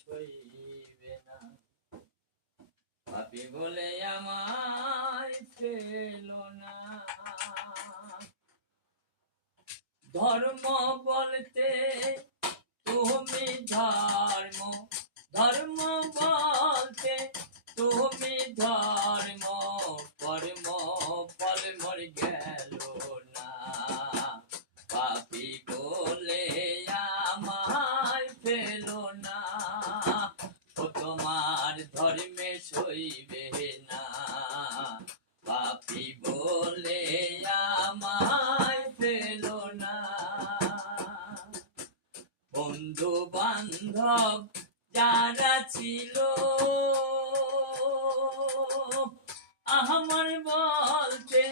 সইবে না। পাপী বলে আমায় ফেলো না। ধর্ম বলতে তুমি ধর্ম, ধর্ম বলতে তুমি ধর্ম, কর্ম ফল মোর গেল না। পাপী বলে আমায় ফেলো না, ও তোমার ধর্মে সইবে না। পাপী বলে আমায় ফেলো না। বন্ধু বান্ধব যারা ছিল আমার বলতে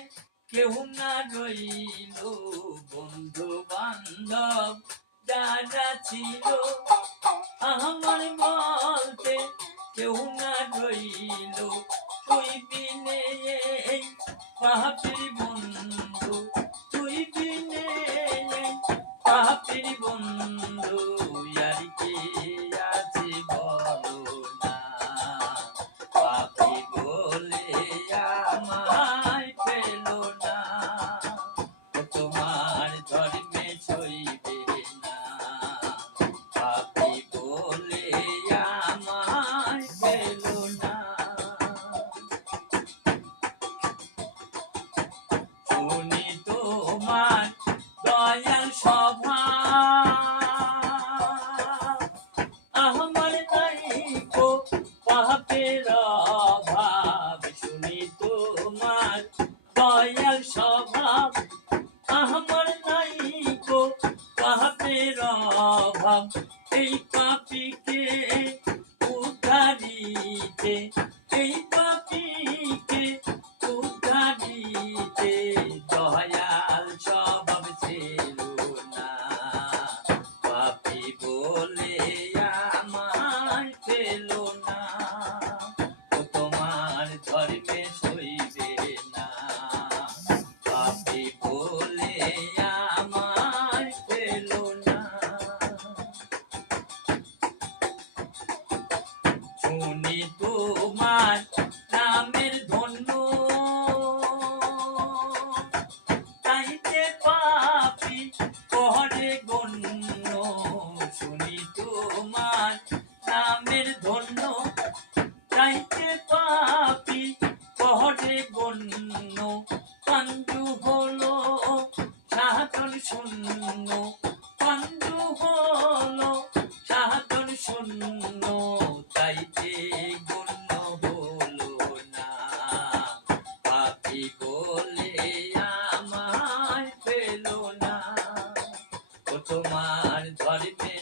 কেউ না রইল। বন্ধু বান্ধব যারা ছিল আমার বলতে কেউ না রইল। তুই বিনে এই পাপীর বন্ধু, তুই বিনে এই পাপীর বন্ধু, আর কি আছে বলো না। পাপী বলে আমায় ফেলো না, ও তোমার ধর্মে সইবে না। পাপী বলে আমায় ফেলো না। শুনি তোমার দয়াল স্বভাব, আমার নাইকো পাপের অভাব। শুনি তোমার দয়াল স্বভাব, আমার নাইকো পাপের অভাব। এই পাপীকে উদ্ধারিতে, এই পাপীকে উদ্ধারিতে দয়াল স্বভাব ছিল না। পাপী বলে আমায় ফেলো না, ও তোমার ধর্মে সইবে না। পাপী বলে আমায় ফেলো না। শুনি তোমার নামের ধন্য, তাইতে পাপী করে গণ্য। শুনি তোমার নামের ধন্য, তাইতে পাপী করে গণ্য। পাঞ্জু হলো সাধন শূন্য, পাঞ্জু হলো সাধন শূন্য, তাইতে গণ্য হলো না। পাপী বলে আমায় ফেলো না, ও তোমার ধর্মে